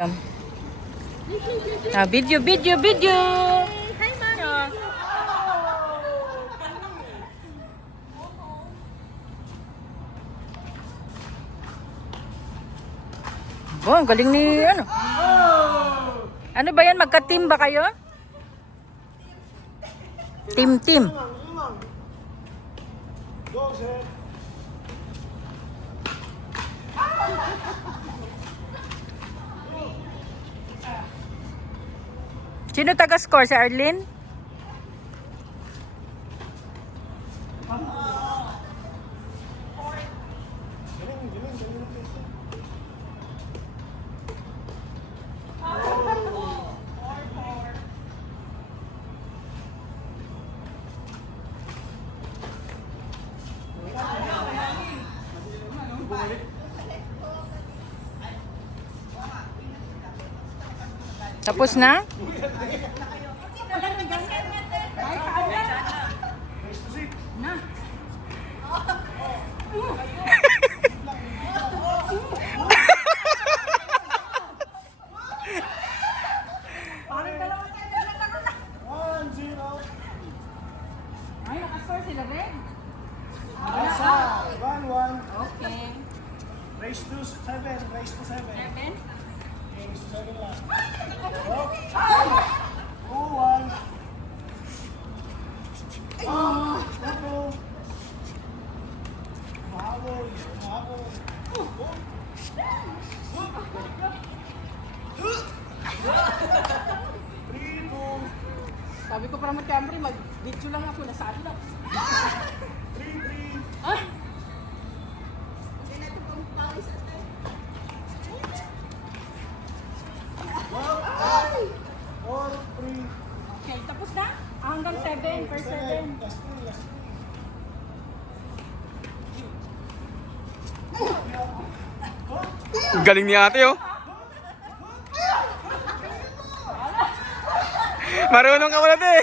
Video. Hi, Mommy. Oh, ang galing ni ano. Ano ba yan? Magka-team ba kayo? Team. Sino taga-score? Si Arlene? Tapos na? Ay, nakascore sila rin. 1-1. Okay. Race to 7. Race to 7. 7? Race to 7 lang. 2-1. Mahabol. 3-2. Sabi ko para mag-camera, mag-video lang ako. Nasaan lang. 3-3. Ah! Okay, tapos na? Hanggang 7 per 7. Last 3. Galing ni ate, oh. Marunong ka pala, te.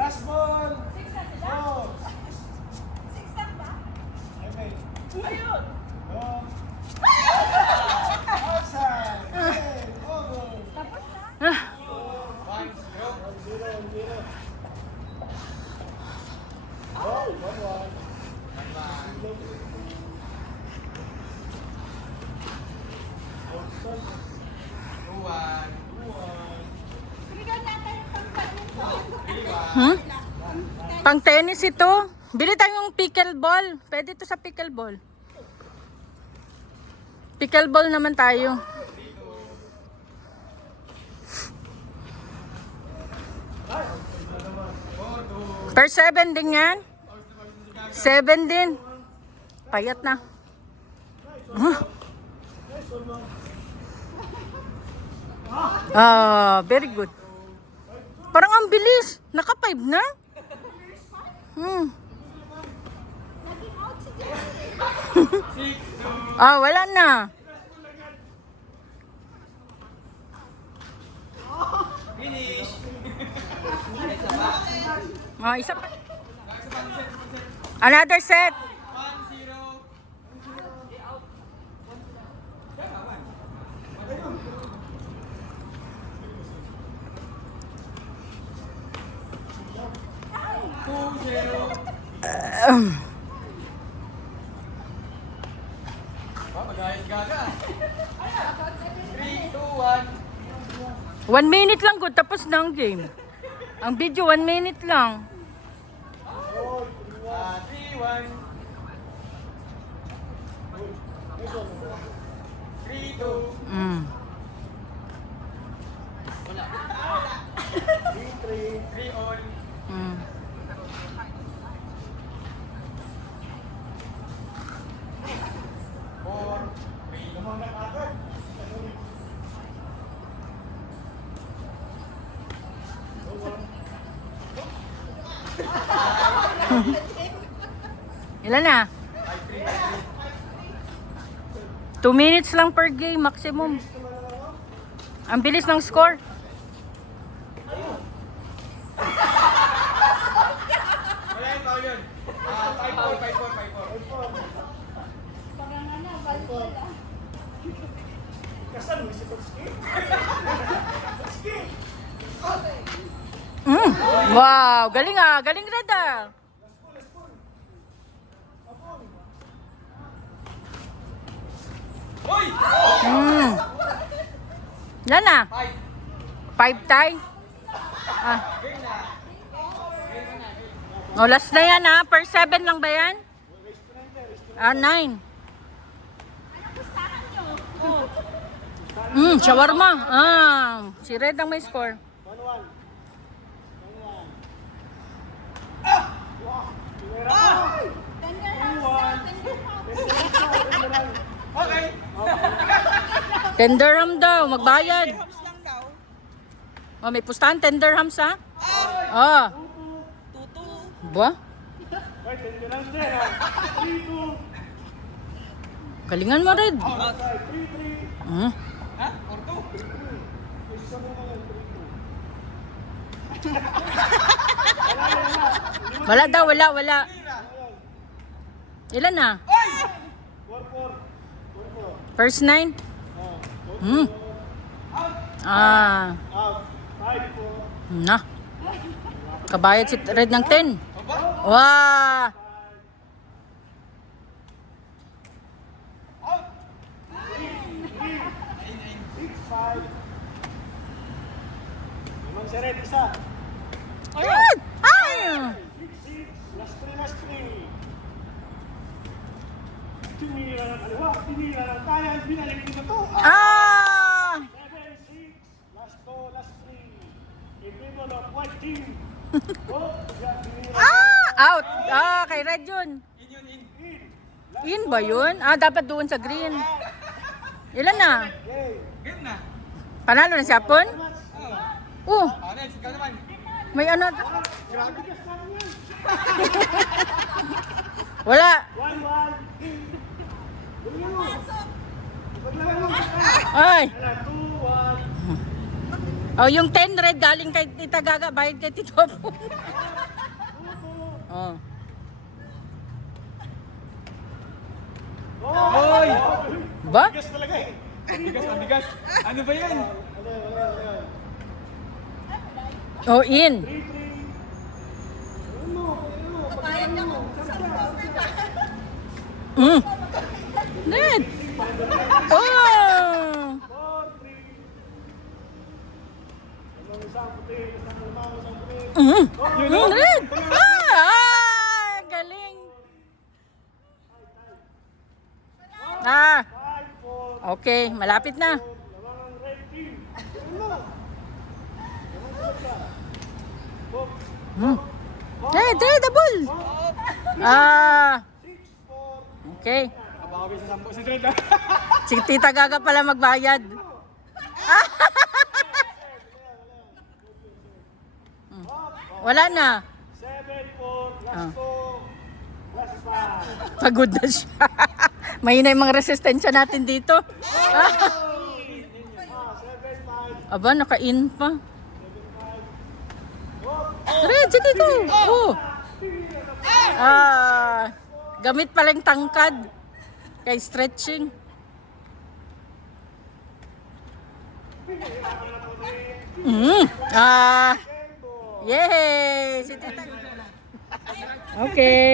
Last ball. 2-1. Huh? Pang tennis ito. Bili tayong pickleball. Pwede ito sa pickleball. Pickleball naman tayo. Per 7 din yan. 7 din. Payat na. Huh? Very good. Parang ang bilis. Naka 5 na. Wala na. Finish. Isa pa. Another set. 1-0. Magayos gaga. 3-2-1. 1 minute lang good. Tapos na ang game. Ang video 1 minute lang. 3-1. 3-2. Wala. 3-all. Ilan na? 2 minutes lang per game maximum. Ang bilis ng score. Wow, galing ah. Galing Red ah. Hoy! Yan na. 5 5. tie. Ah. Oh, last na yan ah. Per 7 lang ba yan? 9. Shawarma. Si Red ang may score. 1-1. Okay. Tenderham daw, magbayad. Oh, may pustahan, tenderhams ha? Oh. Ba? Wait, thank you lang din ha. 3-2. Galingan mo, Red. 3-3. Ha? Or 2? Isa mo na yan, 3-2. Wala daw, wala. Ilan na? 4-4. First 9? Ah. Out. 5-4. Na. Kabayad si Red ng 10. Wow. Out. 6-5. Naman si Red, isa. Ayun! Ay! 6-6. Last 3. Tinira ng kaliwa, tinira ng kayan, binalik nito to. Ah! 7-6. Last 2, last 3. In favor of white team. Oh, yeah, tinira. Out! Kay Red yun. In. In ba yun? Dapat doon sa green. Ilan na? Okay. Game na. Panalo na si Hapon? Oh, Next, ikaw naman. may ano. Grabe ka sa akin yan. Wala. 1-1. Ay. 2-1. Oh, yung 10 Red galing kay Tita Gaga, bayad kay Tito Hapon. Oh. Hoy! Ba? Bigas talaga eh. Mabigas. Ano ba yan? Oh, in. 3-3. Red. Oh. 4-3. Isang puti, isang limang, isang puti. Red. Galing. 5-4. Okay, malapit na. Lawangan red team. Red, double. 6-4. Okay. Kabawi sa 10 si Dredd. Si Tita Gaga pala magbayad. Wala na. 7-4. Last 2. Last 5. Pagod na siya. Mahina yung mga resistensya natin dito. 7-5. Aba, naka-in pa. Red, sige ko. Oh. Gamit pala yung tangkad. Kay stretching. Yay! Si Tita. Okay.